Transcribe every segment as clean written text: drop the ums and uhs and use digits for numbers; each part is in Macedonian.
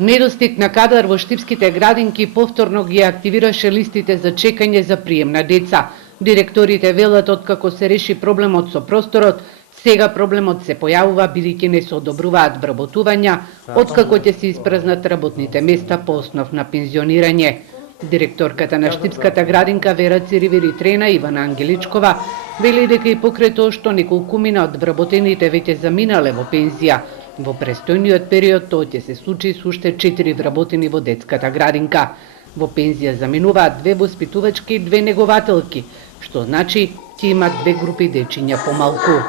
Недостиг на кадар во штипските градинки повторно ги активираше листите за чекање за прием на деца. Директорите велат откако се реши проблемот со просторот, сега проблемот се појавува бидејќи не се одобруваат вработувања, откако ќе се испразнат работните места по основ на пензионирање. Директорката на штипската градинка Вера Циривери Трена Ивана Ангеличкова вели дека и покрај тоа што неколкумина од вработените веќе заминале во пензија, во престојниот период тоа ќе се случи со уште 4 вработени во детската градинка. Во пензија заминуваат 2 воспитувачки и 2 негователки, што значи ќе имат 2 групи дечиња помалку.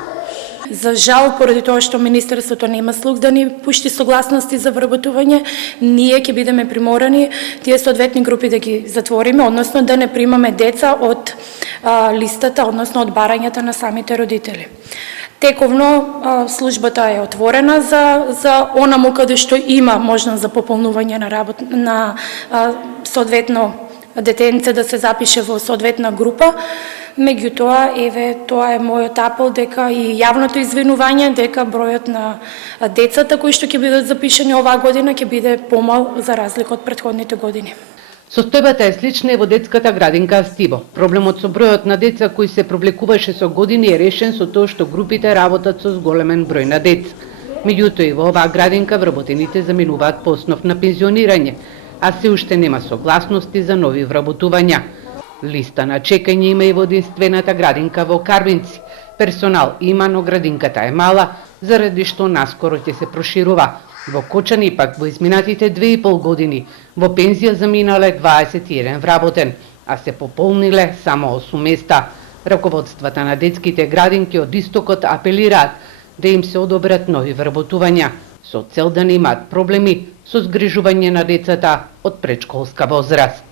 За жал, поради тоа што Министерството нема слух да ни пушти согласности за вработување, ние ќе бидеме приморани тие соодветни групи да ги затвориме, односно да не примаме деца од листата, односно од барањата на самите родители. Тековно службата е отворена за онаму каде што има можност за пополнување на соодветно детенце да се запише во соодветна група. Меѓутоа, тоа е мојот апел дека и јавното извинување дека бројот на децата кои што ќе бидат запишани оваа година ќе биде помал за разлика од претходните години. Состојбата е слична и во детската градинка Стиво. Проблемот со бројот на деца кои се провлекуваше со години е решен со тоа што групите работат со зголемен број на деца. Меѓутоа и во оваа градинка вработените заминуваат по основ на пензионирање, а се уште нема согласности за нови вработувања. Листа на чекање има и во единствената градинка во Карвинци. Персонал има, но градинката е мала, заради што наскоро ќе се проширува. Во Кочани пак во изминатите 2,5 години во пензија заминале 21 вработен, а се пополниле само 8 места. Раководствата на детските градинки од истокот апелираат да им се одобрат нови вработувања, со цел да немаат проблеми со згрижување на децата од предшколска возраст.